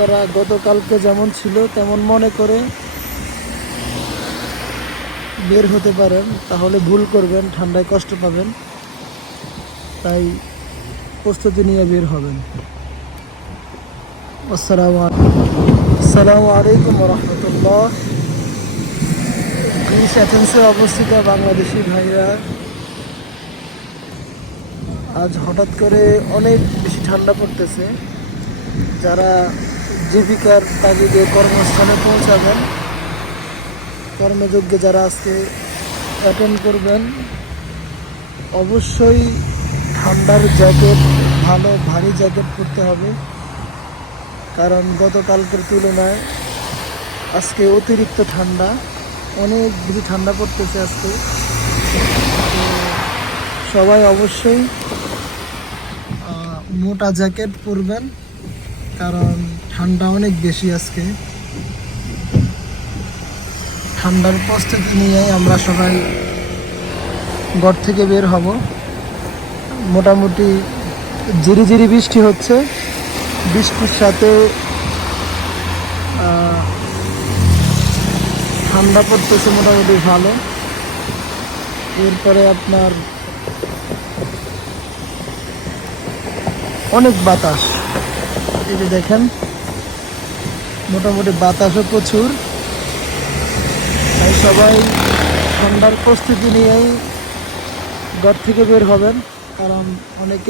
আপনারা গতকালকে যেমন ছিল তেমন মনে করে বের হতে পারেন, তাহলে ভুল করবেন, ঠান্ডায় কষ্ট পাবেন। তাই প্রস্তুতি নিয়ে বের হবেন। আসসালামু আলাইকুম রহমতুল্লাহ। গ্রিস অ্যাথেন্সে অবস্থিত বাংলাদেশি ভাইরা, আজ হঠাৎ করে অনেক বেশি ঠান্ডা পড়তেছে। যারা জীবিকার তাগিদে কর্মস্থানে পৌঁছাবেন, কর্মযোগ্যে যারা আজকে অ্যাটেন্ড করবেন, অবশ্যই ঠান্ডার জ্যাকেট, ভালো ভারী জ্যাকেট পরতে হবে। কারণ গতকালকের তুলনায় আজকে অতিরিক্ত ঠান্ডা, অনেক বেশি ঠান্ডা পড়তেছে আজকে। তো সবাই অবশ্যই মোটা জ্যাকেট পরবেন, কারণ ঠান্ডা অনেক বেশি আজকে। ঠান্ডার প্রস্তুতি নিয়ে আমরা সবাই ঘর থেকে বের হব। মোটামুটি ঝিরিঝিরি বৃষ্টি হচ্ছে, বৃষ্টির সাথে ঠান্ডা পড়তেছে মোটামুটি ভালো। এরপরে আপনার অনেক বাতাস, এই যে দেখেন, মোটামুটি বাতাসও প্রচুর। তাই সবাই ঠান্ডার প্রস্তুতি নিয়েই ঘর থেকে বের হবেন, কারণ অনেকে